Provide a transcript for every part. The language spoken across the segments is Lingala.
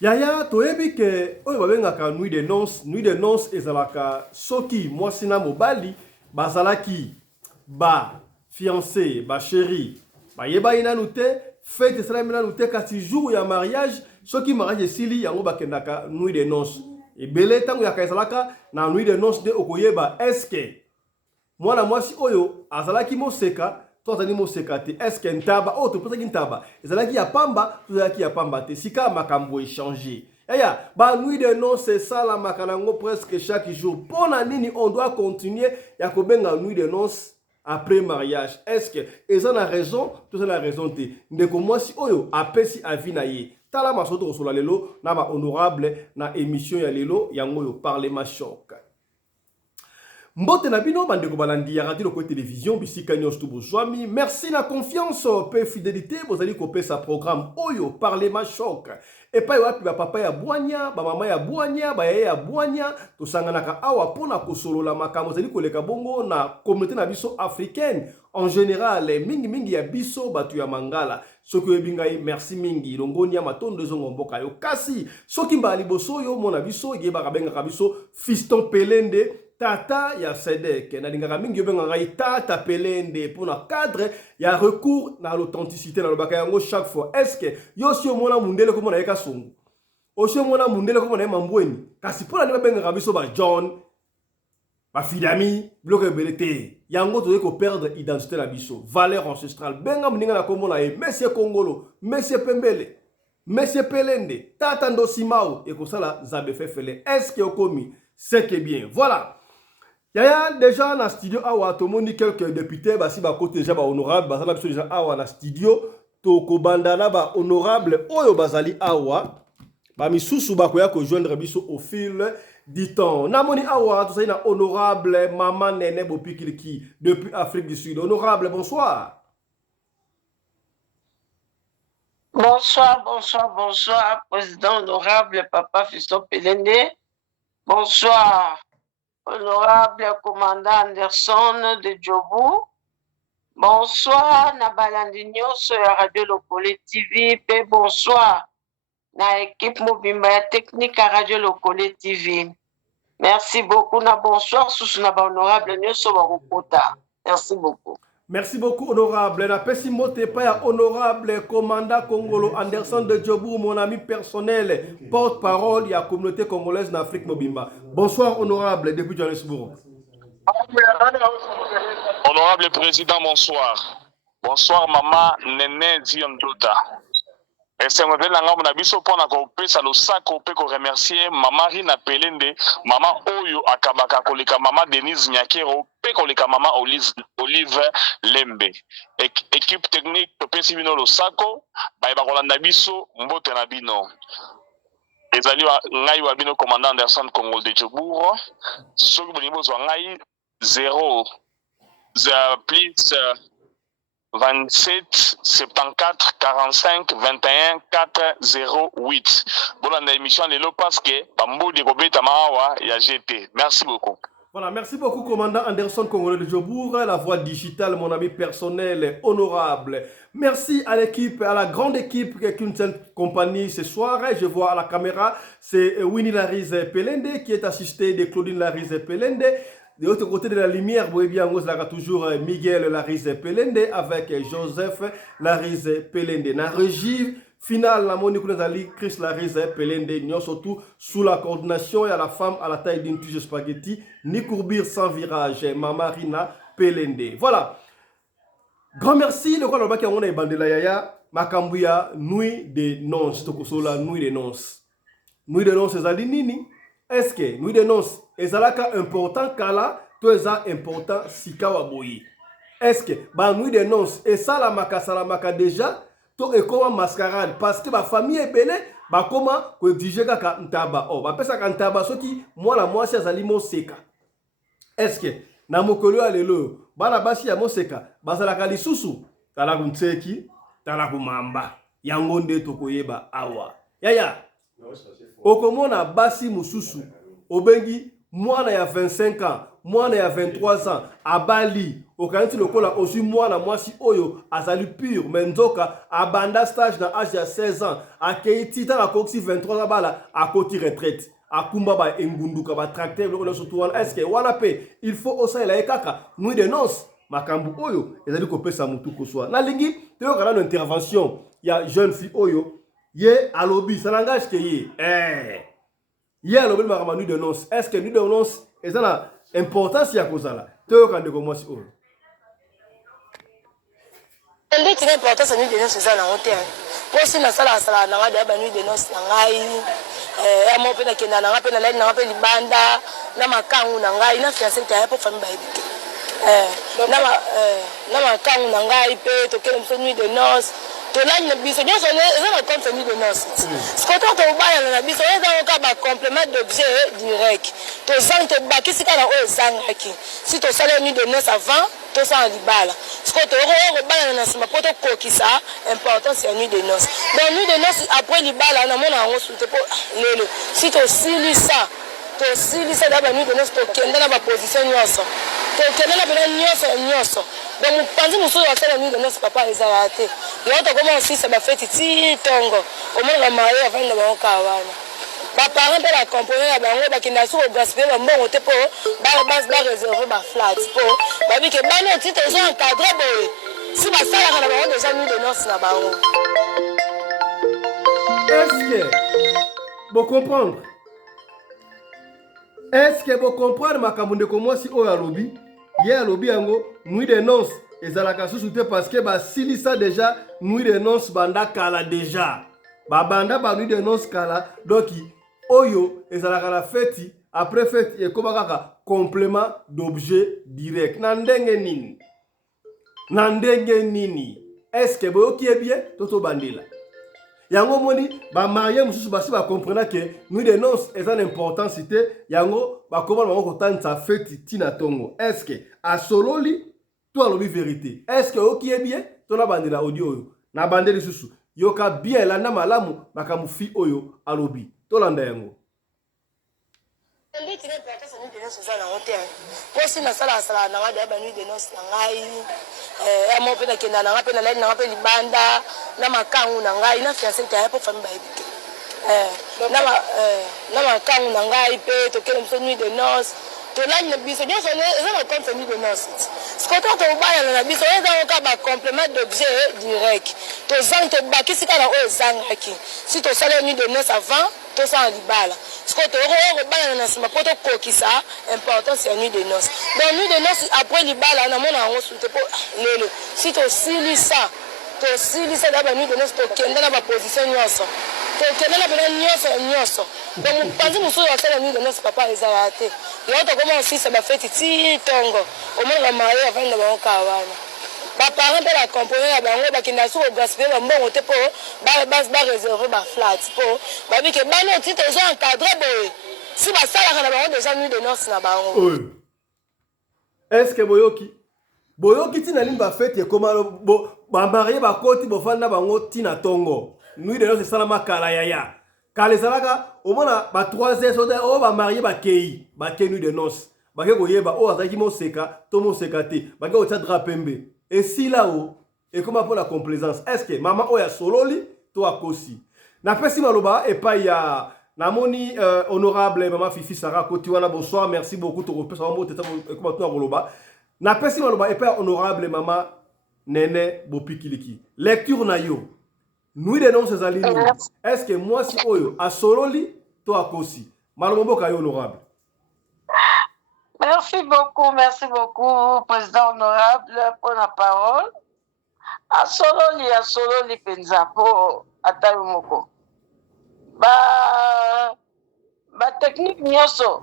Yaya toyebi ke oyo babengaka nuit de noces ezalaka soki mwasi na mobali bazalaki ba fiancé ba chéri bayebani nanu te fête esalami nanu te kasi jour ya mariage soki mariage esili yango bakendaka nuit de noces ebele ntango yaka ezalaka na nuit de noces nde okoyeba eske mwana mwasi oyo azalaki moseka to azali moseka te eske ntaba oyo topesaki ntaba ezalaki ya pamba to ezalaki ya pamba te sika makambo échanger eya ba nuit de noces esalamaka nango presque chaque jour mpo na nini on doit continuer ya kobenga nuit de noces après mariage eske eza na raison to eza na raison te ndeko mwasi oyo apesi avi na ye tala maso tokosola lelo na bahonorable na émission ya lelo yango oyo parlema choc. Mbote na bino bandeko balandi ya radio ko télévision bisika nyonso to bozwami merci na confiance pe fidélité bozali kopesa programme oyo parlema choc epai wapi ba papa ya bwanya ba mama ya bwanya ba yaya ya bwanya tosanganaka awa pona kosolola makambo zali koleka bongo na communauté na biso africaine en général mingi ya biso batu ya mangala soki oyebi ngai merci mingi longoni ya matondo ezongo mboka yo kasi soki mbala liboso oyo mona biso yebaka bengaka biso fiston pelende tata ya Sedek nalingaka mingi yobenga ngai tata pelende pour na cadre ya recours na l'authenticité na lobaka yango chaque fois est-ce que yo si omona mundele ko mona yeka songo osi omona mundele ko mona mambweni kasi pour na bengaka biso ba John ba fidami bloke belete yango to ko perdre identité la biso valeur ancestrale benga mninga na komona e monsieur Kongolo monsieur Pembele monsieur Pelende tata Ndosimao et ko sala zabe fefele est-ce que okomi c'est que bien voilà. Yaya déjà na studio awa tomoni quelques députés basi ba côté déjà ba honorable bazala biso déjà awa na studio to ko bandana ba honorable oyo bazali awa ba misusu ba ko ya ko joindre biso au fil du temps. Namoni awa to sai na honorable maman Nene Bopikiliki depuis Afrique du Sud. Honorable bonsoir. Bonsoir président honorable papa Fiston Pelende. Bonsoir honorable commandant Anderson de Djobou. Bonsoir na balandi nyonso ya Radio Lokole TV pe bonsoir na équipe mobimba ya technique à Radio Lokole TV. Merci beaucoup na bonsoir sous na ba honorable nyonso ba kokota. Merci beaucoup. Merci beaucoup, honorable. Na pesi mote pa ya honorable commandant Kongolo Anderson de Djobou, mon ami personnel, porte-parole de la communauté congolaise en Afrique Mobimba. Bonsoir, honorable, depuis Johannesburg. Honorable président, bonsoir. Bonsoir, maman Nene Diondota. Et c'est un peu na biso pona ko pesa lo sako pe ko remercier maman Rina Pelende, maman Oyo akabaka koleka maman Denise Nyakero pe koleka maman Olive Lembe. Équipe technique to pesi bino lo sako ba ba kolanda biso mbote na bino. Ezali ngai wa bino commandant Anderson Congo de Djobour. Soki bonibo zo ngai 0 plus 27 74 45 21 408. Bon, émission de l'eau parce que Bambo de Robeta Mawa ya GT. Merci beaucoup. Voilà, merci beaucoup, commandant Anderson Congolais de Djobour, la voix digitale, mon ami personnel, honorable. Merci à l'équipe, à la grande équipe qui nous compagnie ce soir. Je vois à la caméra, c'est Winnie Larize Pelende qui est assisté de Claudine Larize Pelende. De l'autre côté de la lumière, vous voyez bien, on a toujours Miguel Larize Pelende avec Joseph Larize Pelende. Na régie finale, la monique Chris Larize Pelende, nous surtout sous la coordination et à la femme à la taille d'une tige spaghetti, ni courbure sans virage, Mamarina Pelende. Voilà. Grand merci, le roi de Baki on a bandela yaya, Makambuya, nuit de noces, Tokosola, nuit de noces. Nuit de noces, c'est nini? Est-ce que nuit de noces ezalaka important kala to eza important sikawa boyi? Est-ce que ba nuit de noces salamaka déjà to ekoma mascarade parce que ba famille ebele ba koma ko exige kaka ntaba ba pesa ka ntaba soki mwana mwasi azali moseka? Est-ce que na mokolo ya lelo bana basi ya moseka bazalaka lisusu tala kuntseki tala kumamba yango nde tokoyeba awa yaya okomona basi mususu obengi mwana ya 25 ans mwana ya 23 ans abali okanisi lokola ozwi mwana mwasi oyo azali pur mais nzoka abanda stage na âge ya 16 ans akei ti ntango akokisi 23 ans bala akoti retraite akumba ba engunduka ba tracteur biloko nyonso tu wana estce wana mpe il faut osalela ye kaka nuit de noce makambo oyo ezali kopesa motu koswa nalingi toyoka nano intervention ya jeune fille oyo ye alobi ça n'engage ke ye alobi makambo nuit de noce est ce que nuit de noce eza na importance ya kozala toyoka ndeko mwasi oyo ndeti na importance ya nuit de noce eza nango te mpo si nasalasala nanga deya banuit de noce na ngai yamo mpe nakenda nanga mpe nalali nanga mpe libanda na makangu na ngai na fiance te aya mpo fami bayebi te na makangu na ngai mpe tokende moso nuit de noce tolani na biso nyonso eza na compte nuit de noce sikoto tobalana na biso eza oka bacomplément d'objet direct tozangi tobakisi kaka na oyo ezangaki si tosala nuit de noce avant tosala libala sikoyo toyokoya kobalana na nsima mpo tokokisa importance ya nuit de noce donc nuit de noce après libala namona yango sute mpo lelo si tosilisa da banuit de noce tokende na baposition nyonso tokende na pena nyonso donc mopanzi mosusu asala nuit de noce papa ezalaka te yango tokoma osisa bafeti ti ntongo omonaka maye avandi na bango kaka wana baparent mpe bacompone na bango bakenda so kogaspille bambongo te mpo bareserve baflat mpo babike bana ti tozo encadre boye si basalaka na bango deja nuit de noce na bango est-ce que vous comprenez makambo ndeko mwasi oyo alobi ye alobi yango nuit de noce ezalaka susu te parce que basilisa déjà nuit de noce banda kala déjà babanda ba nuit de noce kala donc oyo ezalaka na feti après feti ekoma kaka complément d'objet direct na ndenge nini est-ce que boyoki bien toto bandela yango moni ba marié mosusu basi ba comprendre que nuit de noce eza na importance te yango bakoma bango kotanisa feti tina tongo est-ce que asololi to alobi vérité est-ce que oki bien to na bandela audio oyo na bandeli susu yoka bien elanda malamu makambo fi oyo alobi to landa yango ndeti na importance ya nuit de noce eza nango te mpo si nasalasala nanga deya banuit de noce na ngai yamo mpe nakenda nanga mpe nalali nanga mpe libanda na makangu na ngai na fiance te aya mpo fami bayebi te na makangu na ngai mpe tokende moso nuit de noce tolani na biso nyonso eza na compte nuit de noce sikoto tobalana na biso eza oka bacomplément d'objet direct tozangi tobakisi kaka na oyo ezangaki si tosala nuit de noce avant tosala libala sikoyo toyokoya kobalana na nsima mpo tokokisa importance ya nuit de noce donc nuit de noce après libala namona yango sute mpo lelo si tosilisa da banuit de noce tokende na baposition nyonso tokende na pena nyonso donc mopanzi mosusu asala nuit de noce papa ezalaka te yango tokoma osisa bafeti ti ntongo omonaka maye avandi na bango kaka wana baparent mpe bacompone na bango bakenda so kogaspille bambongo te mpo bareserve baflat mpo babike bana ti tozo encadre boye si basalaka na bango deja nuit de noce na bango est-ce que boyoki tina nini bafeti ekoma bamarie bakoti bofanda bango tina tongo nuit de noce esalama kala yaya kala ezalaka omona ba 3 heures oyo bamarie bakei nuit de noce bake koyeba oyo azalaki moseka to moseka te bake kotia dra pembe esila o ekoma mpo na complaisance est ce que mama oyo asololi to akosi napesi maloba epai ya namoni honorable mama Fifi Sarah koti wana bonsoir merci beaucoup tokopesa bango teta ekoma tuna koloba napesi maloba epai ya honorable mama Nene Bopikiliki lecture na yo nuit de noce ezali nini est ce que mwasi oyo asololi to akosi maloba mboka yo honorable. Merci beaucoup, Président honorable, pour la parole. Asololi penza po atayo moko. Ba technique nyonso.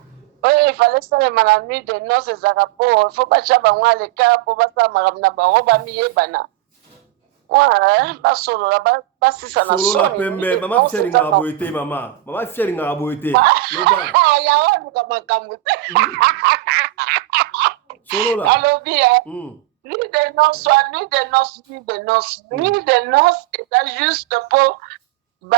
Il fallait ça la nuit de noces et rapports. Il faut pas changer les cas pour pas ça maramna ba roba miye bana. Ouais, ba solo la ba si ça na solo la pembe mama fieri nga aboite mama fieri nga aboite ya wa kama kamute solo la alors bien nuit de noces est juste pour ba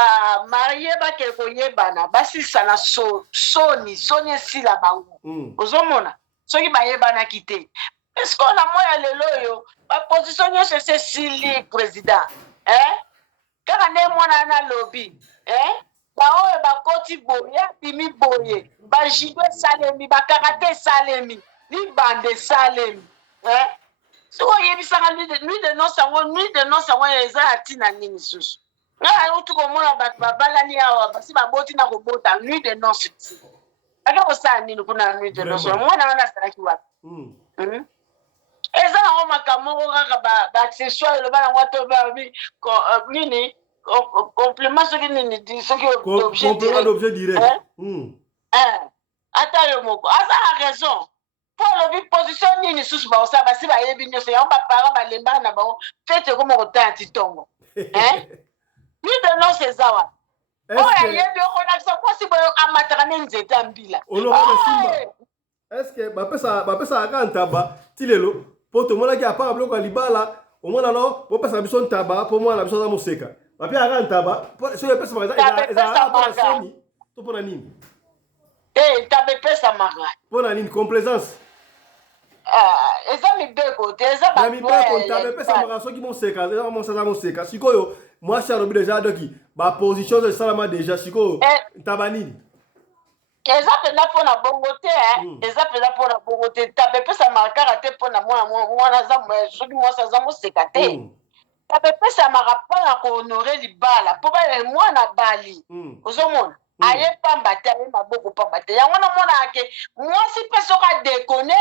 marié ba quelque yebana ba si ça na soni si la bango ozomona soki ba yebana kité est-ce qu'on a moyen lelo yo ba position nyonso c'est sili président kaka nde mwana na lobby baoyo bakoti boye bimi boye bajido esalemi bakarate esalemi libanda esalemi soki oyebisaka nuit de noce yango eza ya ntina nini susu ngai auti komona bato babalani awa basi baboti na kobota nuit de noce ti ake kosala nini kuna nuit de noce mwana wana asalaki wapi eza nango makambo moko kaka baaccessoire eloba nango atobabi nini complément soki nini soki d'objet direct ata yo moko aza na raison po alobi position nini susu baosala basi bayebi nyonso yango bapara balembaka na bango fete ekoma kotala ntitongo nuit de noce eza wapi oyo ayebi okonakisa mposi boyo amataka ne nzete ya mbila estce bapesaka kaka ntaba ti lelo po tomonaki apaka biloko ya libala omona no bopesa biso ntaba mpo mwana biso aza moseka bapesaka kaka ntaba soki epesaka ezalaka mpona soni to mpona nini ntaba epesamaka mpona nini complaisance eza mibeko te eza na mibeko ntaba epesamaka soki moseka eza mwasi aza moseka sikoyo mwasi alobi deja adoki baposition oyo esalama deja sikoyo ntaba nini eza mpenza mpona bongo te eza mpenza mpona bongo te ntaba epesamaka kaka te mpona mwana soki mwasi aza moseka te ntaba epesamaka mpona kohonore libala mpo mwana bali ozomona aye pamba te aye maboko pamba te yango namonaka ke mwasi mpe soki adekone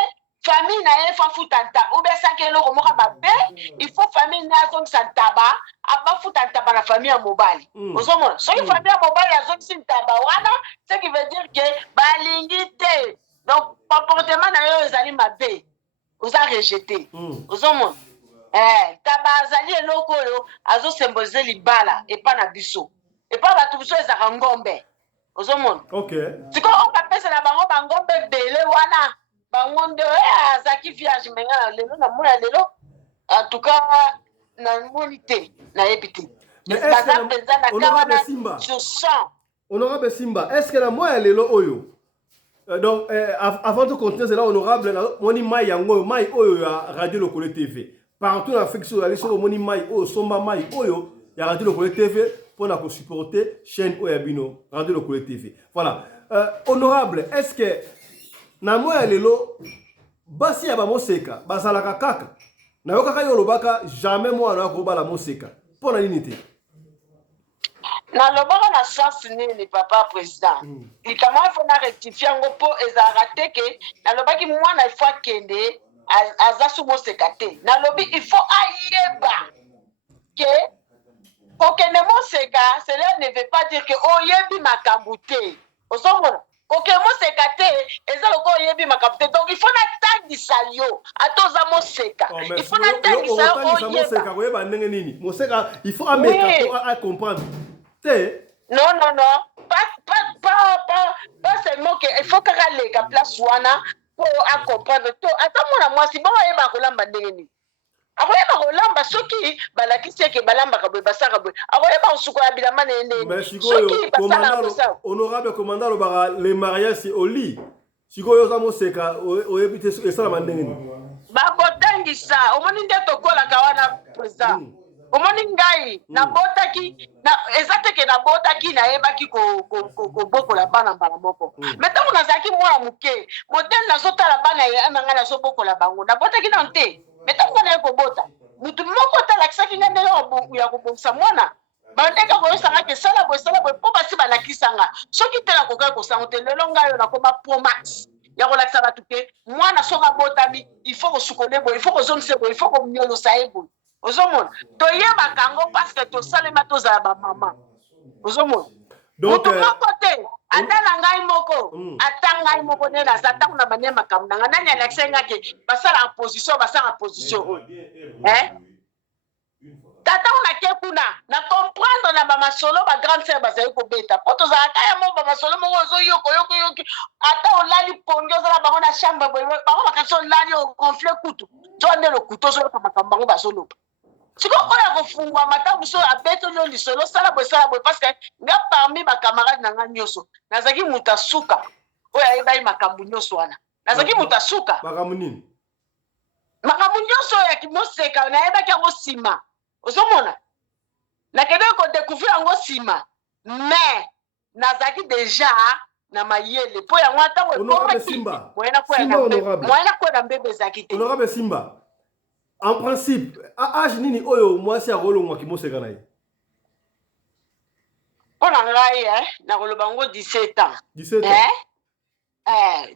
famille na ye fafuta ntaba obesaki eloko moko mabe il faut famille na azongisa ntaba abafuta ntaba na famille ya mobali ozomona soki famille ya mobali azongisi ntaba wana ce qui veut dire que balingi te donc comportement na yo ezali mabe oza rejeté ozomona ntaba azali eloko oyo azosymbolize libala epa na biso epa bato biso ezaka ngombe ozomona sikoyo oyo bapesa na bango bangombe ebele wana bango nde azalaki vierge menga na lelo namona lelo en tout cas namoni te nayebi te baza mpenza na ka wana sur 100 honorable Simba est-ce que na moya lelo oyo donc avant de continuer c'est là honorable moni mai yango mai oyo ya radio Lokole TV partout en Afrique sur la sur moni mai oyo somba mai oyo ya radio Lokole TV pour na ko supporter chaîne oyo ya bino radio Lokole TV voilà honorable est-ce que na moya lelo basi ya bamoseka bazalaka kaka na yo kaka yo lobaka jamais mwana akobala moseka mpona nini te nalobaka na chance nini papa président likambo ifo na rectifie yango mpo ezalaka te ke nalobaki mwana ifo akende aza su moseka te nalobi ifo ayeba ke kokende moseka cela ne veut pas dire ke oyebi makambo te ozomona kokende moseka te eza loko oyebi makambo te donc ifo natangisa yo ata oza moseka ifo natangisa yo oyeba ndenge nini moseka ifo ameka po acomprendre non pas seulement que il faut kaka leka place wana po acomprendre to ata mwana mwasi bo ayeba kolamba ndenge nini akoyeba kolamba soki balakisi eke balambaka boye basaka boye akoyeba kosukola bilamba nene soki basala honorable commandant alobaka le mariage c'est au lit sikoyo oza moseka oyebi te esalama ndenge nini bakotangisa omoni nde tokolaka wana président omoni ngai nabotaki eza teke nabotaki nayebaki kobokola bana mbala moko me ntango nazalaki mwana moke modele nazotala bana na ngai nazobokola bango nabotaki nano te me ntango naye kobota mutu moko talakisaki ngai ndenge ya kobongisa mwana bandeka koyosangaki esala boye mpo basi balakisanga soki te nakokaki kosango te lelo ngai oyo nakoma promax ya kolakisa bato ke mwana soki abotami il faut kosukole boye il faut kozongisa boye il faut komnyolosa ye boye ozomona toyebaka yango parce que tosalema tozala bamama ozomona moto moko te ata na ngai moko ata ngai moko nde naza ntango na bane makambo na ngai nani alakisa ngaki basala position oyo tatango nake kuna na comprendre na bamasolo bagrande sere bazali kobeta mpo tozalaka ya mo bamasolo moko ozoyokoyokoyoki ata olali pongi ozala bango na chambre boye bango bakasi olali okonfle kutu to nde lokutu ozolopa makambo bango bazolopa siko oyo kofungwama ntango mosu abeti olio lisolo osala boye parce que nga parmi bakamarade na nga nyonso nazalaki moto asuka oyo ayebaki makambo nyonso wana nazalaki moto asuka makambo nini makambo nyonso ya kimoseka nayebaki yango nsima ozomona nakende kodécouvrir yango nsima mais nazalaki déjà na mayele mpo yango ntango ekomaki moyena kwena mbebe ezalaki te. Honorable Simba, en principe age nini oyo mwasi akolongwaki moseka na ye? Mpo na ngai nakoloba ngo 17 ans. 17 ans.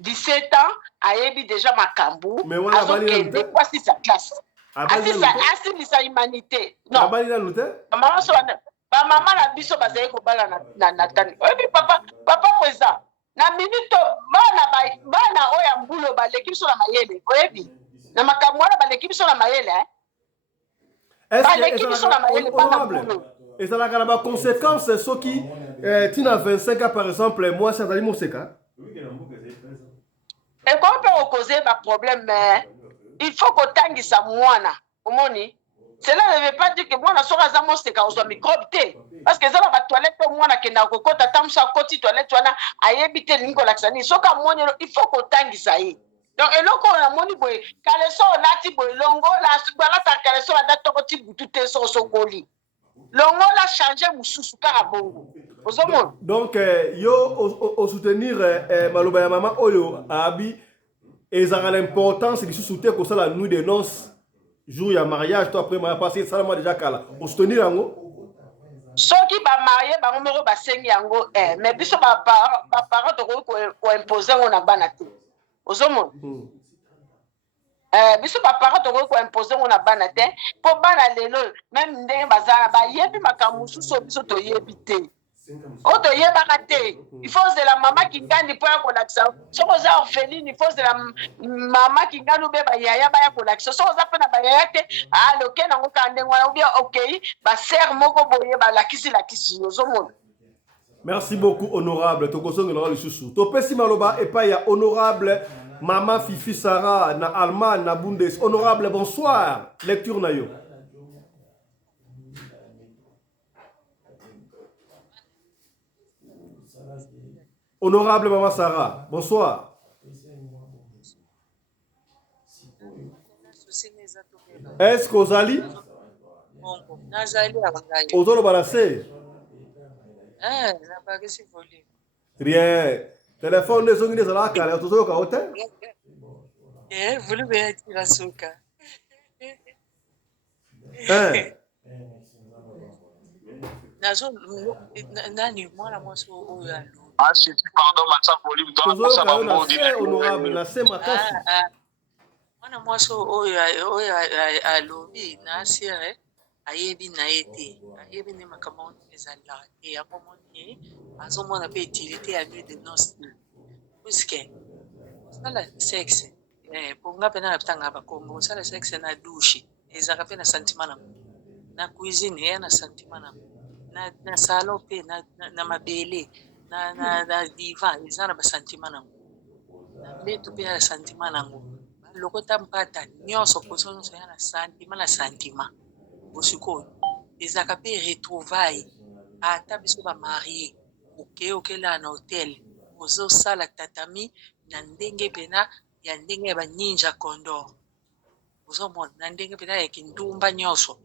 17 ans ayebi déjà makambo azokende po asisa classe asilisa humanité. Non bamama na biso bazali kobala na tani oyebi papa président na minute bana oyo ya mbulo baleki biso na mayele oyebi na makambo wana baleki biso na mayele baleki biso na mayele bana mbulo ezalaka na baconséquence soki ntina 25 ans par exemple mwasi azali moseka ekomi mpe kokoze baproblème mais il faut kotangisa mwana omoni. Cela ne veut pas dire que moi, je suis moseka ozwa microbe te. Parce que ça va toilette moi na kenda kokota tamsa koti toilette wana ayebite lingo laksani. Soka moni il faut ko tangisa yi. Donc eloko na moni boy kaleso lati boy longo la subala ta kaleso la date ko ti butu te so goli. Longo la changer mususu kaka bongo. Ozomona. Donc yo au soutenir maloba ya mama oyo abi ezanga l'importance de soutenir ko ça la nuit de noces. Jour ya mariage toi après mariage passé ça moi déjà kala on soutenir yango soki ba marié bango moko basengi yango mais biso ba parents to ko imposer on na bana te ozomona biso ba parents to ko imposer on na bana te po bana lelo même ndenge bazana ba yebi makambo suso biso to yebi te oto yebaka te il faut de la maman qui gagne pour ko laksa soko za orpheline il faut de la maman qui gagne be ba yaya ba ya ko laksa soko za pe na ba yaya te loke na ngo kande ngwa bien okay ba ser moko boye ba lakisi ozomona. Merci beaucoup honorable tokosonga na lisusu to pesi maloba et pas ya honorable maman Fifi Sarah na Allemagne na Bundes. Honorable bonsoir lecture na yo. Honorable Maman Sarah, bonsoir. Est-ce qu'Ozali Ozolo Balassé Rien. Téléphone de Zongine Zalaka, Ozolo Kaote Vous le voyez à la souka. Nani mwana mwaso oyo alo. Pardon, matcha volume honorable na sema kasi. Mwana mwaso oyo alobi na sire ayebi na ete ayebi ne makambo ezala et yango moni azomona pe utilité ya nuit de noces puisque sala sexe ponga pena na bitanga bakombo sala sexe na douche ezaka pe na sentiment na cuisine ya na sentiment na salon pe na mabele na divan eza na basentiment nango na mbeto mpe ya na sentiment nango lokota mpata nyonso poso nyonso ya na sentiment bosikoyo ezalaka mpe retrouvaille ata biso bamarie okela na hotel ozosala tatami na ndenge pena ya ndenge ya baninja condor ozomona na ndenge pena ya kindumba nyonso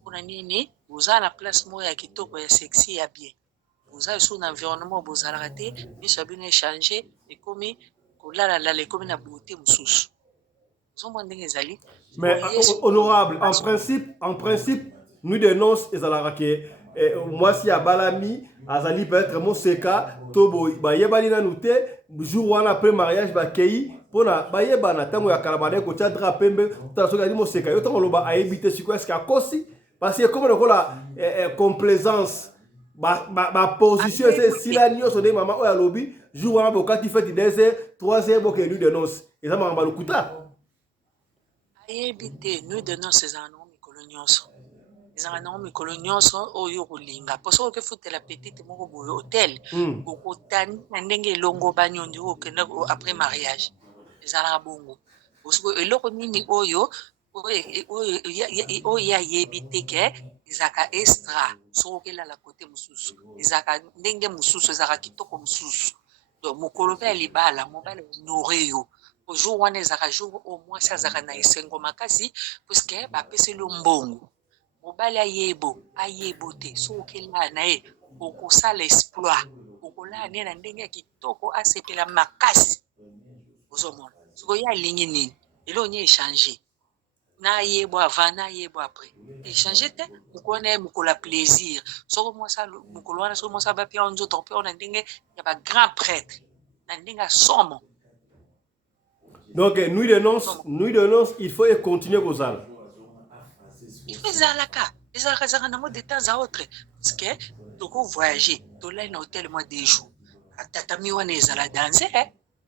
mpona nini oza na place moko ya kitoko ya sexy ya bien oza sur na environnement bozalaka te biso ya bino échange ekomi kolalala ekomi na beauté mosusu ozomona ndenge ezali. Mais honorable en principe nuit de noces ezalaka ke mwasi ya balami azali peut-être moseka to bayebani nanu te jour wana après mariage bakei mpona bayebana ntango ya kala banaye kotia dra pembe tala soki azali moseka yo ntango oloba ayebi te sikoyo eske akosi parce que comme lokola complaisance baposition esila nyonso ndenge mama oyo alobi jour wana bokati fete 2h 3h boke nuit de noces eza makambo lokuta ayebi te nuit de noces ezala nango mikolo nyonso ezala nango mikolo nyonso oyo kolinga po soki okefutela petite moko boye hotel okotani na ndenge elongo banyondi oyo okende après mariage ezalaka bongo eloko nini oyo ayebi te ke ezalaka extra soki okelala kote mosusu ezalaka ndenge mosusu ezalaka kitoko mosusu donc mokolo mpe ya libala mobali honore yo jour wana ezaka jour au moins azaka na esengo makasi puisque bapesi lo mbongo mobali ayebo te so okela na ye okosala exploit okolaa ne na ndenge ya kitoko asepela makasi ozomona sikoyo alingi nini elo nye échange na yebo avant na yebo après échange te mokolo na ye mokolo ya plaisir soko mwasa mokolo wana soko mwasa bapia nzoto mpe na ndenge ya ba grand prêtre na ndenge ya somo. Donc nuit de noces il faut continuer kozala il faut ezalaka nango de temps à autre parce que toko voyager tolai na hôtel mois 2 jours atatami wana ezala danse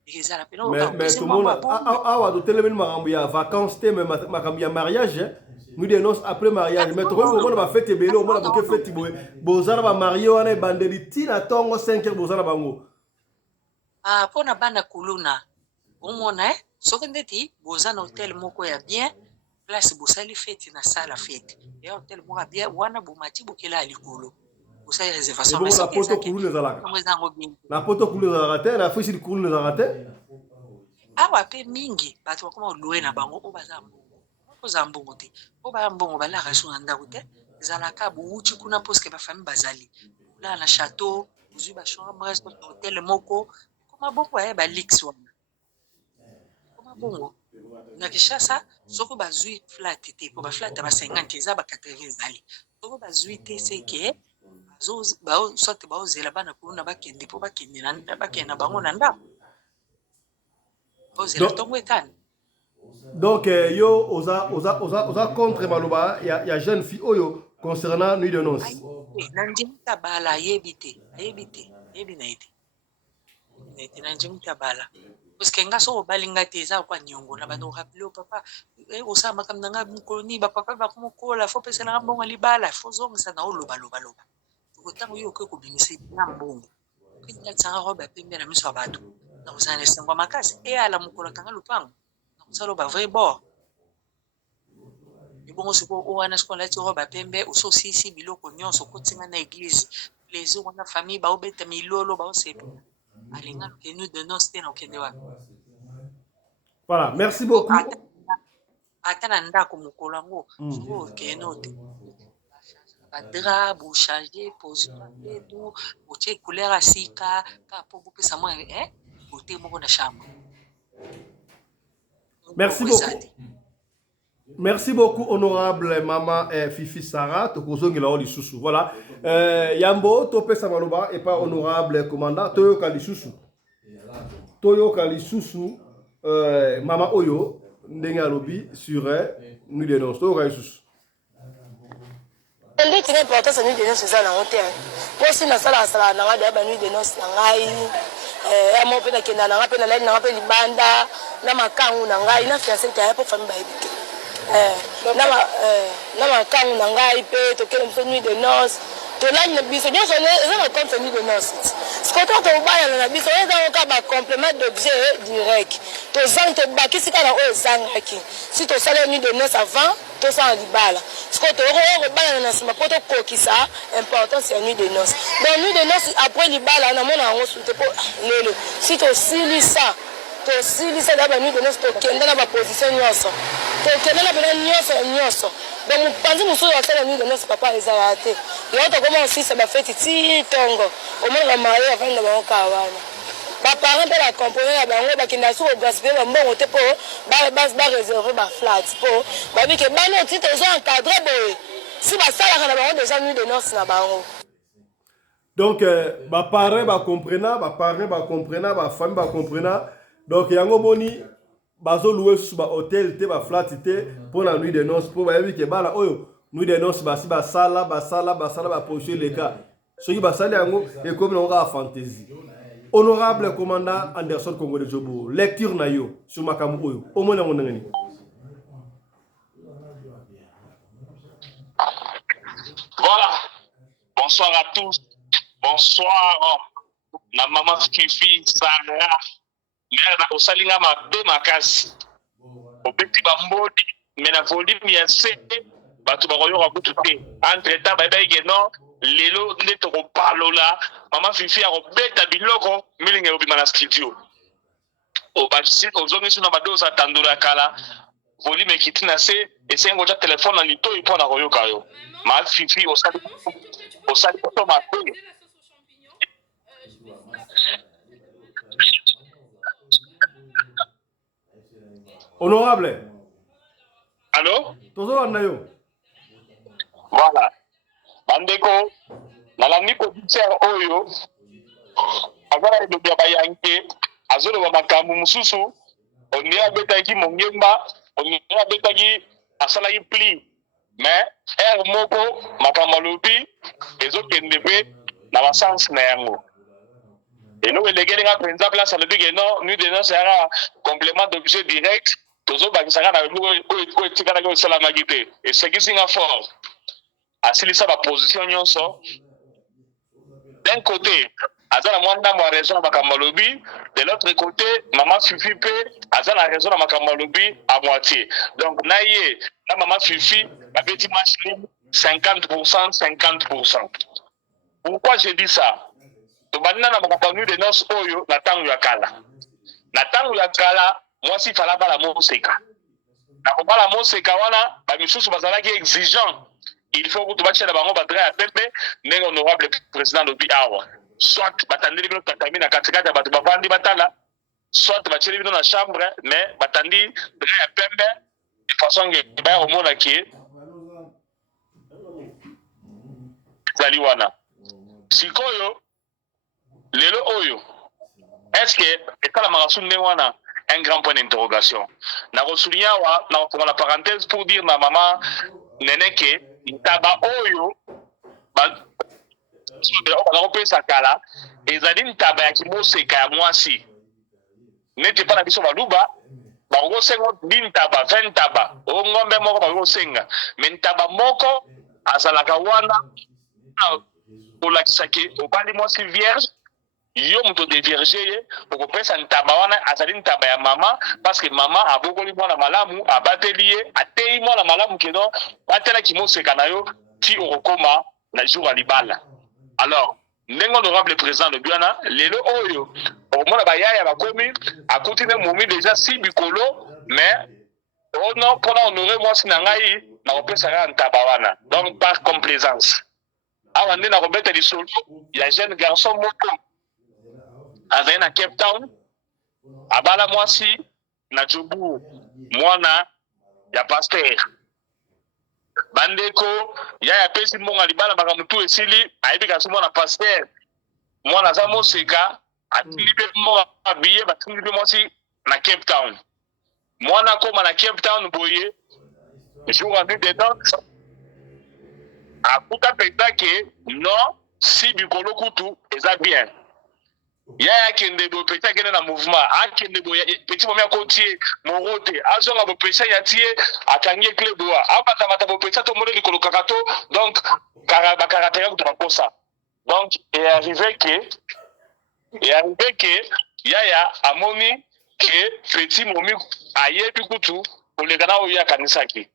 ezala pena mais tout le monde awa totelemeli makambo ya vacances te mais makambo ya mariage nuit de noces après mariage mais tokoki komona bafete ebele omona boke feti boye bozala bamarie wana ebandeli ntina ntongo 5 heures bozala bango mpona bana kuluna omona soki ndeti boza na hôtel moko ya bien place bosali fete na sala fete ya hôtel moko ya bien wana bomati bokela ya likolo bosali réservation na poto kulu ezalaka te na fisi likulu ezalaka te awa mpe mingi bato bakoma olue na bango oyo baza mbongo oza mbongo te oyo baya mbongo balaka so na ndako te ezalaka bouti kuna mposke bafami bazali olala na chateau ozwi bachambre na hôtel moko koma bongo aye balix wana koma bongo na Kinshasa soko bazwi flat te po baflat ba 50 eza ba 80 ezali soko bazwi te seke sote baozela bana kuluna bakende mpo bakende bango na ndako ozela ntongo ekani. Donc yo oza contre maloba ya jeune fille oyo concernant nuit de noces na ndimi tabala ayebi na ete na ndimi tabala parce que nga so obalinga te eza kwa nyongo na bando rappeler papa osala makambo na nga mokolo bapapa bakomokola fo peselanga mbongo libala fo zongisa na oloba otango yo okoki kobimisa na mbongo okinyatianga robe ya pembe na miso ya bato na kozala na esengo makasi eyala mokolo akanga lopango na kosala ba vrai bord ebongo sikoyo o wana sikoyo alati robe ya pembe ososisi biloko nyonso okotinga na église plaisir wana famille baobeta milolo baosepela alinga lokenu de noces te na okende wapi. Voilà, merci beaucoup. Ata na ndako mokolo yango sikoyo okeno te badra bochange position edu botie couleur ya sika ka mpo bopesa mwa bote moko na chambre. Merci beaucoup. Merci beaucoup, honorable Maman Fifi Sarah. Tokozongela o lisusu. Voilà. Yambo, topesa maloba et pas honorable commandant. Toyoka lisusu. Mama Oyo, ndenga lobi sur nuit de noces. Toyoka lisusu. Ndenge tina importance ya nuit de noces eza nango te mpo si nasala nanga deya banuit de noces na ngai yamo mpe nakenda nanga mpe nalali nanga mpe libanda na makangu na ngai na fiance te aya mpo fami bayebi te na makangu na ngai mpe tokende moso nuit de noces tolali na biso nyonso eza na compte nuit de noces sikoto tobalana na biso eza oka bacomplément d'objet direct tozangi tobakisi kaka oyo ezangaki si tosala nuit de noces avant tosala libala sikoyo tokoki kobalana na nsima mpo tokokisa importance ya nuit de noces donc nuit de noces après libala namona yango su te mpo lelo si tosilisa da banuit de noces tokende na baposition nyonso tokende na pena nyonso donc mopanzi mosusu asala nuit de noces papa ezalaka te yango tokoma osisa bafeti ti ntongo omonaka marie afandi na bango kaka wana baparent mpe bacompone na bango bakenda su kogaspille bambongo te mpo bareserve baflat mpo babike bana ti tozo encadre boye si basalaka na bango déjà nuit de noces na bango. Donc baparent bacomprena bafamille bacomprena donc yango moni bazoluwe susu bahotel te baflat te mpo na nuit de noces mpo bayebi ke bana oyo nuit de noces basi basala baposition leka soki basali yango ekomi nango kaka fantaisie. Honorable commandant Anderson Congo de Jobo, lecture na yo sur makambo oyo omoni yango ndenge nini? Voilà, bonsoir à tous, bonsoir na maman Fifi Sarah. Mère osalinga mabe makasi obeti bambodi mena volume ya CD bato bakoyoka kutu te entre temps bayebi no lelo nde tokopalola maman Fifi akobeta biloko milinga ebima na studio ozongisi na badoza tandolo ya kala volume ekiti na se esengi kotia telefone na litoi mpo na koyoka yo ma fifi osali koto mabe. Honorable. Allô? Tozolanda yo. Voilà. Bandeko, nalandi producteur oyo azala elobi ya bayanke azoloba makambo mosusu onde abetaki mongemba onde abetaki asalaki pli mais ere moko makambo alobi ezokende mpe na basanse na yango eloko elekelinga mpenza place alobi ke non nuit de noce eyaka complément d'objet direct tozobakisaka na eloko oyo etikalaki oyo esalamaki te esekisinga fort asilisa baposition nyonso d'un côté aza na mwa ndambo ya raison na makambo alobi de l'autre côté mama fifi mpe aza na raison na makambo alobi à moitié donc na ye na mama fifi babeti match libre 50%. Pourquoi j'ai dit ça? tobandi na makambo nuit de noce oyo na ntango ya kala. Na ntango ya kala mwasi fala bala moseka na kobala moseka wana bamisusu bazalaki exigeant. Il faut que tu battes la bango badra à pepe ndenge honorable président lobi awa soit batandi bino tatami na katikati ya bato bavandi batala soit batieli bino na chambre mais batandi dra ya pembe de façon que baya komona ke zali wana sikoyo lelo oyo est-ce que esalamaka su ndenge wana un grand point d'interrogation na kosouligne awa na kokonga la parenthèse pour dire na mama nene ke ntaba oyo bazakopesa kala ezali ntaba ya kimoseka ya mwasi neti mpa na biso baluba bakokosenga 10 ntaba 20 ntaba o ngombe moko bakokosenga me ntaba moko azalaka wana kolakisaki obali mwasi vierge yo moto de vierge ye okopesa ntaba wana azali ntaba ya mama parce que mama abokoli mwana malamu abateli ye ateyi mwana malamu keno batelaki moseka na yo ti okokoma na jour ya libala. Alors ndenge honorable président lobi wana lelo oyo okomona bayaya bakomi akuti nde momi déjà si bikolo mais ono mpona honore mwasi na ngai nakopesaka ntaba wana donc par complaisance awa nde nakobeta lisolo ya jeune garçon moko azali na Cape Town abala mwasi na Jobu mwana ya pasteur bandeko ya pesi mbonga libala makambo tu esili ayebika so mwana pasteur mwana aza moseka atili pe mbonga biye batindi pe mwasi na Cape Town mwana koma na Cape Town boye jour en nuit de noce akuta penza ke non si bikolo kutu eza bien ya akende bo peti akende na mouvement akende bo peti momi akotie morote azonga bo peti ya tie akangi club wa apata mata bo peti to mole likolo kakato donc bakarateka kutoka kosa donc et arrivé que yaya amoni que peti momi ayebi kutu olekana oyo akanisaki.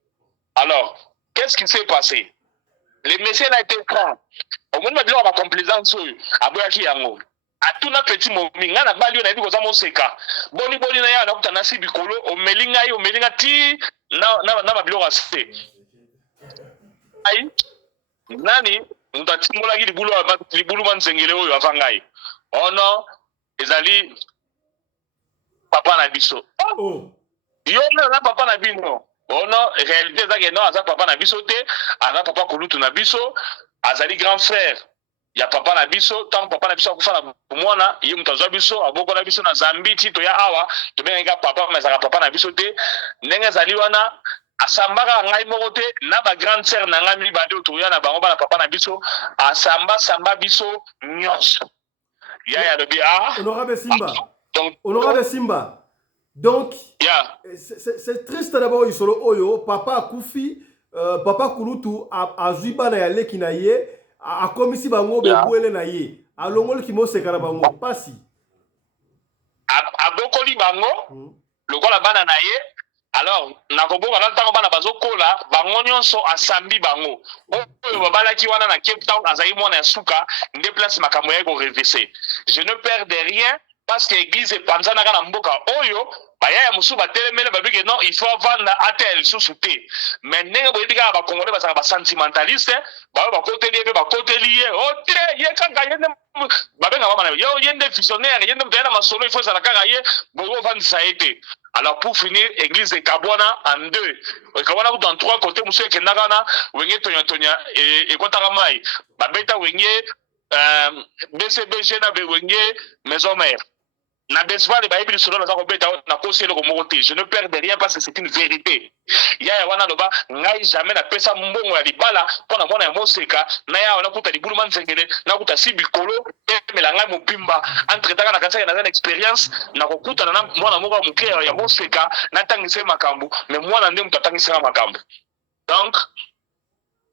Alors qu'est-ce qui s'est passé? Le monsieur a été franc au moins mabilo ba complaisance oyo aboyaki yango atuna petit momi nga na bali na biko za moseka boni na ya na kutana si bikolo o melinga ti na mabilo rasite ai nani mutatimula ki libulu manzengele oyo avangai ono ezali papa na biso Oh yo na papa na bino ono réalité ezake non aza papa na biso te aza papa kulutu na biso azali grand frère ya papa na biso tant papa na biso akufa na mwana ye mutu azwa biso abokola biso na Zambi ti to ya awa tobengaka papa mais azalaka papa na biso te ndenge ezali wana asambaka ngai moko te na ba grande sœur na ngai mibale oyo toya na bango bana papa na biso asamba biso nyonso yaya alobi honorable Simba donc yeah. C'est triste d'abord isolo oyo papa akufi papa kulutu azwi bana ya leki na ye akomisi bango bebwele na ye alongoli kimoseka na bango pasi abokoli bango lokola bana na ye. Alors nakoboka na ntango bana bazokola bango nyonso asambi bango oyo babalaki wana na Cape Town azali mwana ya suka nde place makambo ya ko reverser. Je ne perds de rien parce que église epanzanaka na mboka oyo bayaya mosusu batelemele babiki non il faut vendre atel lisusu te mais ndenge boyebi kaka bakongole bazalaka basentimentaliste bayo bakoteli ye mpe bakoteli ye o te ye kaka ye nde babenga bamana ye nde visionnaire ye nde moto ye na masolo il faut ezala kaka ye boye ovandisa ye te. Alors pour finir, église ekabwana en deux. Ekabwana dans trois côtés, monsieur ekendaka wana wenge tonya et kotaka mai. Babeta wenge BCBG na wenge maison mère. Na besval ba yebi solo na kobeta na koselo ko mokote. Je ne perds de rien parce que c'est une vérité. Ya wana loba ngai jamais na pesa mbongo ya libala pona mona ya moseka na ya wana kuta libulu manzengele na kuta sibikolo emela ngai mopimba entre taka na kanisa na expérience na kokuta na mwana moko muke ya moseka na tangise makambo mais mwana nde mutatangisa makambo. Donc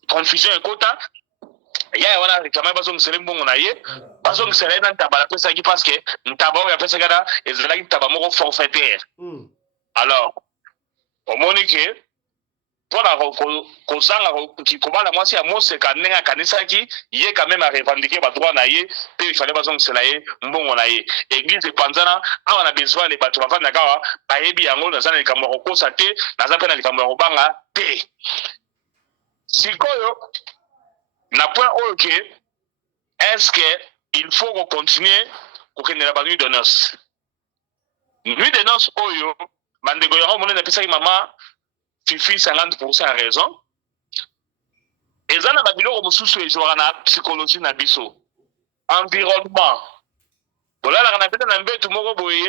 confusion ekota ya wana réclamer bazo ngisele mbongo na ye bazo ngisele na tabala pesa ki parce que ntaba ya pesa kada ezala ki taba moko forfaitaire. Alors au monique pona kozanga kobala mwasi ya moseka ndenge akanisaki ye quand même a revendiquer ba droit na ye pe il fallait bazo ngisela ye mbongo na ye église panzana awa na besoin les bato bavanda kawa bayebi yango nazana likambo kokosa te naza pe na likambo ya kobanga te sikoyo na point OK, est-ce qu'il faut continuer pour qu'il n'y ait pas de nuit de noces? Nuit de noces, oyo, bandego yoro mone na pesa ki maman fifi 50% raison. Ezana ba biloko mosusu ejora na psychologie na biso. Environnement. Bolala kana peta na mbetu moko boye,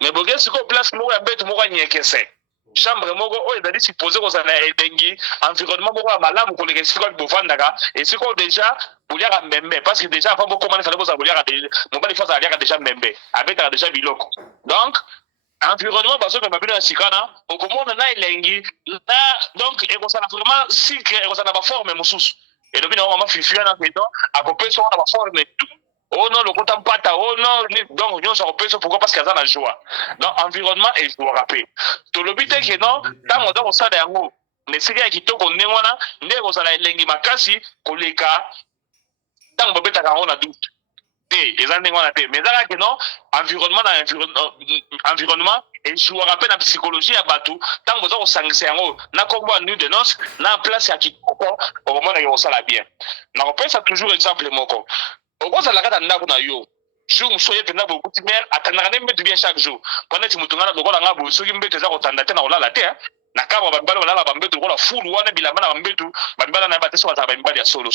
mais boge siko place moko ya mbetu moko nyekese. Chambre moko oyo ezali supposé kozala elengi environnement moko ya malamu koleka esika bovandaka esika déjà boliaka mbembe parce que déjà avant bokomana fallait kozala boliaka mobali fasa aliaka déjà mbembe abetaka déjà biloko donc environnement bazomema bino ya sikana okomona na elengi na donc ekozala vraiment cycle ekozala baforme mosusu elobi na mama fifi wana peto akopesa wana baforme tout. Oh non, le compte pata, oh non, donc nous sommes peu pourquoi parce qu'il y a la joie. Donc environnement et je vous rappelle. Tout le but est que non, tant on doit ça derrière mais c'est qu'il qui toko néwana, né aux ala lengi makasi, koleka, tant on peut être à on a doute. Les années on a fait, mais là que non, environnement et je vous rappelle la psychologie à bateau, tant on doit s'engager en haut, n'a pas nuit de noces, n'a place à qui toko, au moment où on ça la bien. N'a pas ça toujours exemple moko. Okozala kata ndako na yo jour soye pena beaucoup de mer atandaka ne mbetu bien chaque jour pendant que mutungana lokola ngabo soki mbetu za kotanda te na olala te na kama babala olala bambetu lokola fulu wana bilamba na bambetu babala na bateso baza bambali ya solo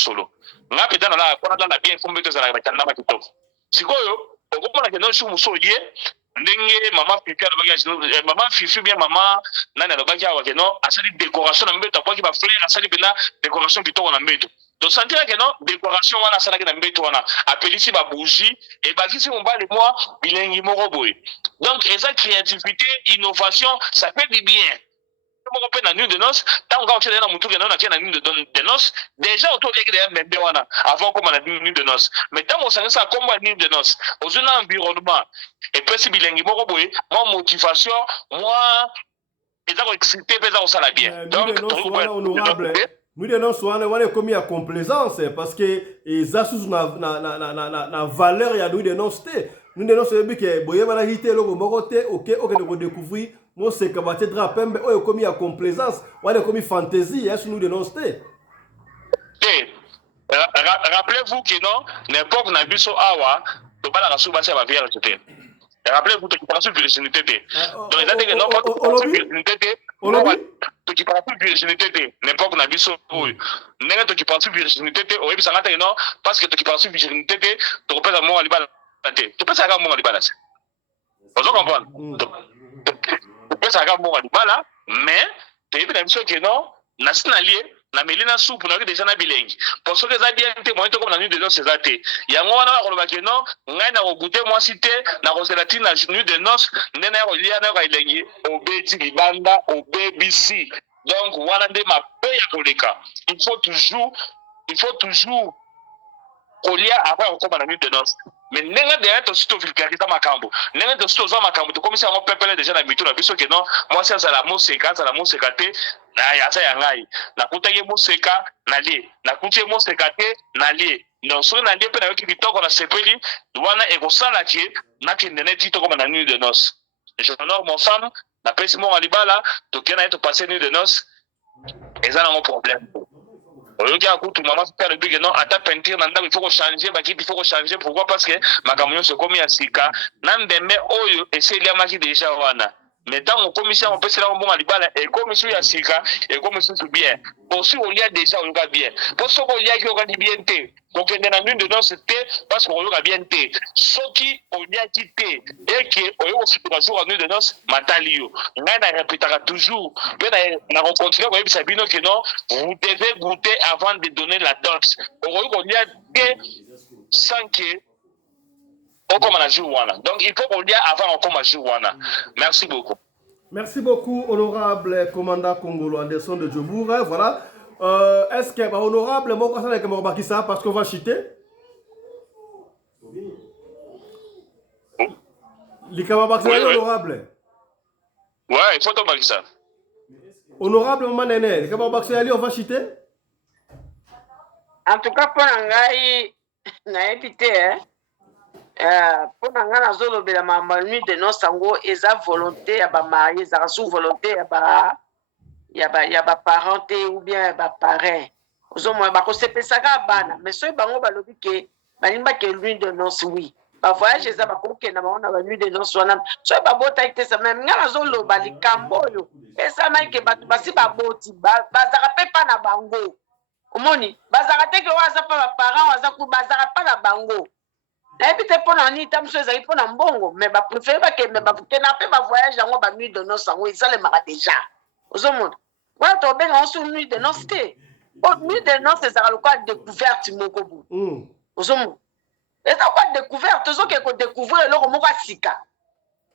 ngape dana la kona dana bien fo mbetu za batanda ba kitoko sikoyo okomona ke no jour musoye ndenge mama fifi bien mama nani alobaki awa ke no asali décoration na mbetu akwaki ba fleur asali pena décoration kitoko na mbetu. Donc sentir que non décoration wana sala na mbeto wana apelisi ba bougie et bakisi mombali moi bilengi moko boy. Donc eza créativité, innovation, ça fait du bien. Moko pe na nuit de noces, tant nga okela na mutu ke na na nuit de noces, déjà auto leki de mbembe wana avant comme na nuit de noces. Mais tant on s'en ça comme nuit de noces, aux un environnement et puis bilengi moko boy, moi motivation, moi eza ko excité pesa on sala bien. Donc honorable. Nous devons soit commis à complaisance parce que les assus na valeur ya nous devons nous devons se dire que boye bana hité lo mokote OK de découvrir moi c'est que baté drapembe o commis à complaisance wale commis fantaisie est nous devons rappelez-vous que non n'importe na biso awa to bala ka suba ba vierge. Rappelez-vous que tu parles sur virginité. Donc ils ont dit que non pas sur virginité. To qui parle plus virginité n'importe na biso oyo ndenge to qui parle sur virginité o yebisa ngata non parce que to qui parle sur virginité to kopesa mo alibala te to pesa ka mo alibala se vous comprenez to pesa ka mo alibala mais te yebisa biso que non na sinalie na melina soupe na déjà na bilengi parce que ça bien te moi to comme na nuit de noces c'est te yango wana ko lobaki non ngai na ko goûter moi cité na ko zelatine na nuit de noces ndena ko lia na ko ilengi obeti libanda obebisi donc wana nde mabe ya koleka il faut toujours kolia après ko na nuit de noces mais nenga derrière to sito vulgariser makambo nenga to sito za makambo to komisa ngo pepele déjà na mitu na biso que non moi c'est ça la moseka te na ya sa ya ngai na kutaki moseka na lie na kutie moseka te na lie non so na lie pe na yoki bitoko na sepeli wana ekosala ke nakende tito comme la nuit de noces. J'honore mon femme, la pèse mon alibala, toke na eto passer nuit de noces, et ça n'a pas problème. Oyoki akutu maman faire le big non ata peinture nanda il faut qu'on changer ba il faut qu'on changer pourquoi parce que ma camion se comme ya sika nandeme oyo essayer ya maki déjà wana mais tant on commission on peut se la bon alibala et commission ya sika et commission tout bien pour si on y a déjà on va bien pour ce qu'on y a qui on bien té donc on est dans une de nos c'était parce qu'on y a bien té ce qui on y a quitté et que on y a aussi toujours en une de nos matalio ngana répétera toujours on a rencontré on y a sabino que non vous devez goûter avant de donner la dot on y a que sans que on commence à jouer wana. Donc il faut qu'on y a avant on commence à jouer wana. Merci beaucoup. Merci beaucoup, honorable commandant congolais Anderson de Djoboura. Voilà. Est-ce que, honorable, mon conseil est que je vais ça parce qu'on va chiter? Oui. Honorable. Ouais, il faut tomber ça. Honorable, maman Néné, les Kababakséali, on va chiter? En tout cas, pour Nangaï, n'a évité, hein. Pour Nangaï, n'a zolo la nuit de nos sango, et sa volonté, à ba marié, sa sous volonté, y a ba parenté ou bien ba parrain. Ozo moi ba ko sepe saka bana, mais soy bango ba lobi ke balimba ke nuit de nos oui. Ba voyage za ba ko ke na ba na nuit de nos wana. Soy ba bota ite sa même ngala zolo ba likambo yo. Esa mai ke batu basi ba boti ba zaka pe pa na bango. Omoni, ba zaka te ke waza pa ba parents waza ku ba zaka pa na bango. Na ebite pona ni tam so ezali pona mbongo, mais ba préférer ba ke me ba kena pe ba voyage yango ba nuit de nos sango isale maka déjà. Ozomona. Voilà to ben on sur nuit de noces té. Nuit de noces c'est ça le quoi découverte moko bu. Ozomona. Et ça quoi découverte, zo ke ko découvrir le moko sika.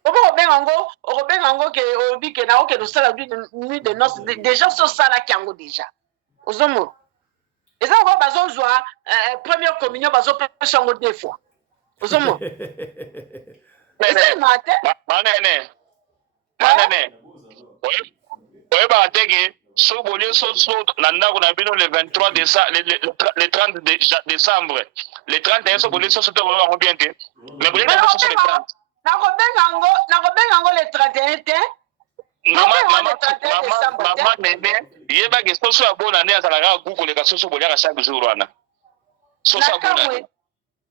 Obo obengango ke obi ke na o ke do sala nuit de noces déjà so sala kiango déjà. Ozomona. Et ça on va bazozwa première communion bazo pêcher ngo deux fois. Ozomona. Et ça matin. Manene. Oui, bah, so bolé so nanda on a le 23 décembre le 30 décembre le 31 so bolé so to on bien té mais bolé na so le 30 na kobengango le 31 té maman nene yeba ke so abona année azalaka guko le ka so bolé ka chaque jour wana so abona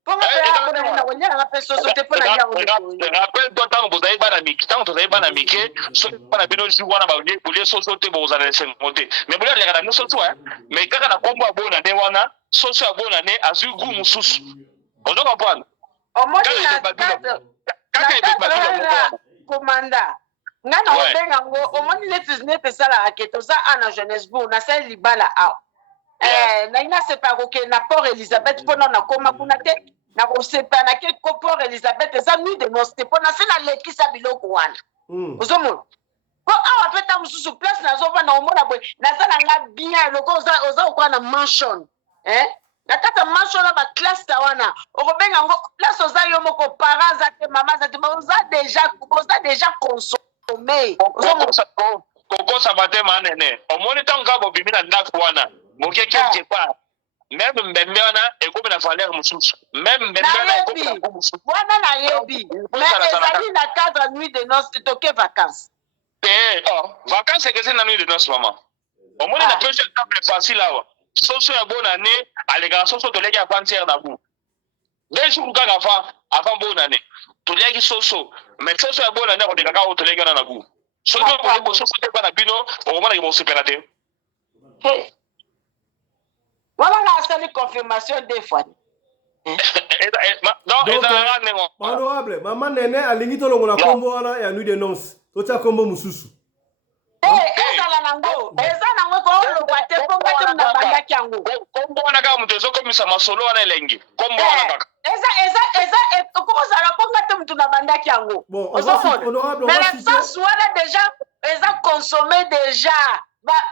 rappelle-toi tant que vous avez pas d'amitié, tant que vous avez pas d'amitié, ceux qui pas d'amitié, je vois na ba bolé so te vous allez se monter. Mais bolé les gars nous so toi, mais quand na kombo abona ne wana, so abona ne azu gu mususu. On doit comprendre. Au moins commanda. Ngana obengango, au moins les sala aketo ça ana Johannesburg, na sa libala a. Na ina sepa ko na Port Elizabeth pona na koma kuna te. Na ko sepa na ke ko Port Elizabeth za nuit de noces te pona se na lekisa biloko wana. Ozomona. Ko awa peta mususu place na zo na omona boy. Na za na nga bien loko oza ko na mansion. Na kata mansion na ba classe ta wana. Okobengango place oza yo moko parents za te maman za te oza déjà consommé. Koko sabate manene. Omoni tanga bo bimina ndako wana. Moke quelque part. Même mbembeana et comme na valeur mususu. Même mbembeana et comme na mususu. Wana na yebi. Mais ezali na cadre nuit de noces toke vacances. Vacances c'est que c'est la nuit de noces maman. Omoni na peut table facile là. Soso ya bonne année, alega soso to leki avant-hier na vous. Deux jours avant bonne année. To leki soso, mais soso ya bonne année on dekaka o to leki na vous. Soso ko soso te bana bino, o mona ki mo separaté. Voilà la seule confirmation des fois. Honorable, maman Néné alingi to longola kombo wana ya nuit de noces. To tia kombo mususu. Ezala nango. Ezala nango ko lo kwate ko ngate na banda kyango. Kombo wana ka mtu zo komisa masolo wana elengi. Kombo wana kaka. Eza ko zala ko ngate mtu na banda kyango. Bon, honorable, mais la sauce wana déjà eza consommé déjà.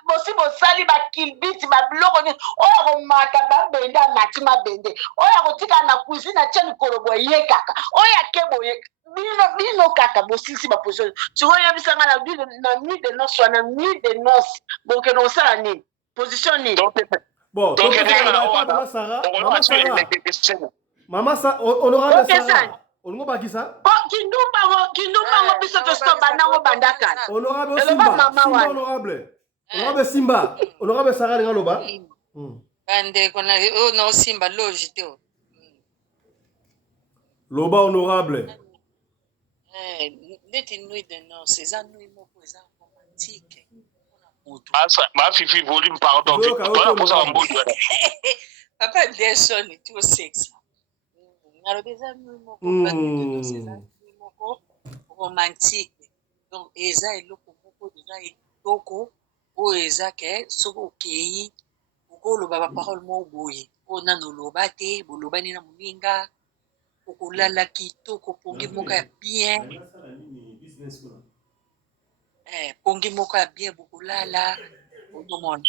Bosi bosali ba kilbit ba biloko ni oyo maka ba benda matima bende oyo kotika na cuisine cheni korobo ye kaka oyo akebo ye bino kaka bosisi ba position siko yebisanga na nuit de noces na nuit de noces donc no sala ni position ni bon donc Maman Sarah honorable Sarah on va bakisa kindumbango biso tostoba nango bandaka. Honorable Eloba Simba, mama Simba wana. honorable. Honorable Simba, honorable Sarah Ngaloba. bandeko na oyo naosimba loge te o. Loba honorable. Neti nuit de noces eza nuit moko eza romantique mpona moto. Ma fifi volume pardon. Zoyoka, Voilà oto pour ça honorable. mboto. Papa Delson too sexy. Nalobi eza nuit moko ba nuit de noces eza nuit moko romantique. Donc eza eloko moko deja etoko oyo eza ke soki okei okoloba baparole moko boye oyo nano oloba te bolobani na moninga okolala kitoko pongi moko ya bien pongi moko ya bien bokolala otomona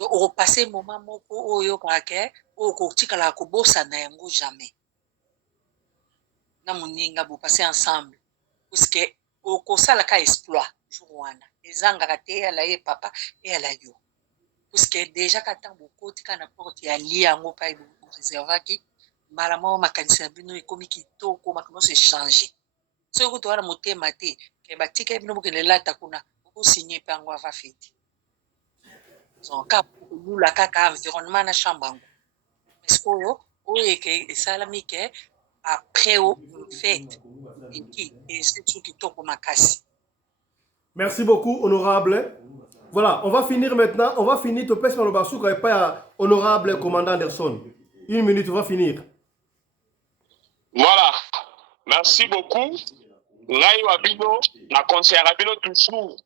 okopase moma moko oyo oyokaka ke oyo okotikala kobosana yango jamais na moninga bopase ensemble puisque okosalaka exploit jour wana ezangaka te eyala ye papa eyala yo puisque déjà kata bokoti ka na porte ya lia yango mpai boreservaki mbala moko makanisi na bino ekomi kitoko makambo nyonso echange soki kutu wana motema te ke batika bino bokende lata kuna okosinye mpe yango ava feti ka kolula kaka environnement na chambre yango parceque oyo esalami ke après fete eki esetu kitoko makasi. Merci beaucoup, honorable. Voilà, on va finir maintenant. On va finir. Tu peux sur le basou et pas honorable commandant Anderson. 1 minute, on va finir. Voilà. Merci beaucoup. Ngai Wabino, na conseil Rabino toujours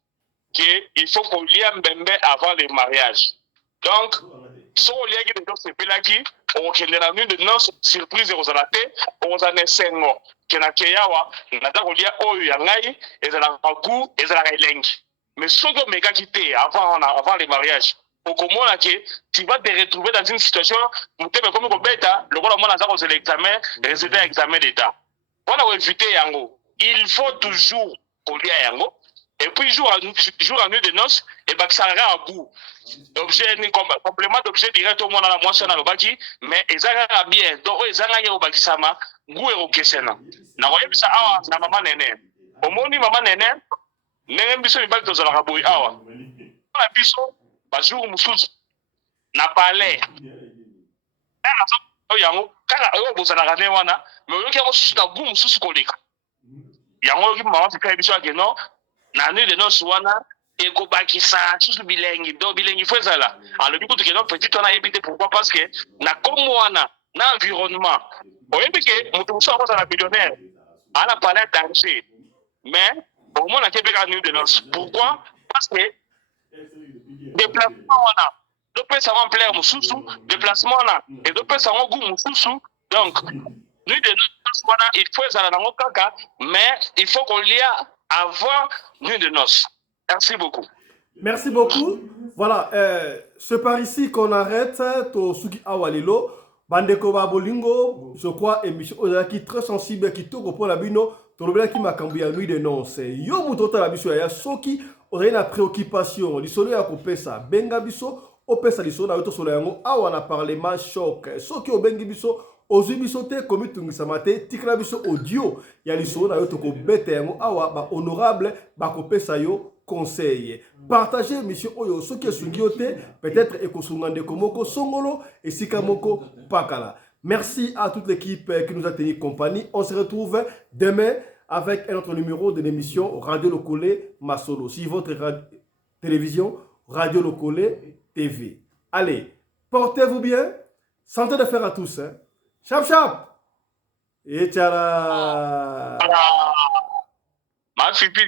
qu'il faut qu'on lie un bébé avant le mariage. Donc, si on lie un bébé, c'est pas là qui, on a la nuit de noces, surprise aux alatés, on a des sengo. Kena keyawa, nada ko lia oyo ya ngai, ezala goût, ezala elengi. Mais ce que mes gars quitté avant le mariage, au comment tu vas te retrouver dans une situation où tu es comme un bêta, le voilà moi dans un examen, résultat examen d'état. On a évité yango. Il faut toujours coller à yango. Et puis jour en nuit de noces, et bah ça sera à bout. Objet ni complément d'objet direct au monde à la moitié dans le baki, mais ezanga bien. Donc ezanga yo bakisama, goût et okesena. Na voyez ça awa na maman nene. Au moni maman nene. Ndenge biso mibali tozalaka boye awa na biso bajour mosusu na palais yango kaka oyo bozalaka ne wana mais oyoki yango susu na gu mosusu koleka yango oyoki mama fika biso yake no na nuit de noces wana ekobakisa susu bilengi donc bilengi fo ezala alobi kutu keno petit wana ayebi te pourquoi parce que na kombo wana na environnement oyebi ke moto mosusu akozala millionnaire ana palais danger mais au moins, on a quelques nuits de noces. Pourquoi? Parce que déplacement, on a. Deux personnes en plein moussoussou, déplacement, on a. Et deux personnes en goût moussoussou. Donc, nuit de noces, on a. Il faut aller dans le caca, mais il faut qu'on l'y a avant nuit de noces. Merci beaucoup. Merci beaucoup. Voilà, c'est par ici qu'on arrête Tosuki Awalilo. Bandeko Babolingo, je crois, émission qui est très sensible, qui tourne pour la bino. Tolobela ki makambo ya nuit de noces. Yo mutota la biso ya soki ozali na préoccupation lisolo ya kopesa benga biso opesa lisolo na yo tosolo yango awa na parlement choc. Soki obengi biso ozwi biso te komi tungisama te tikala biso audio ya lisolo na yo tokobeta yango awa ba honorable bakopesa yo conseil. Partagez mission oyo soki esungi yo te peut-être ekosunga ndeko moko songolo esika moko pakala. Merci à toute l'équipe qui nous a tenu compagnie. On se retrouve demain avec un autre numéro de l'émission Radio Lokole Masolo. Si votre télévision, Radio Lokole TV. Allez, portez-vous bien. Santé de fer à tous. Hein. Chap chap. Et tchala. Ma fifi.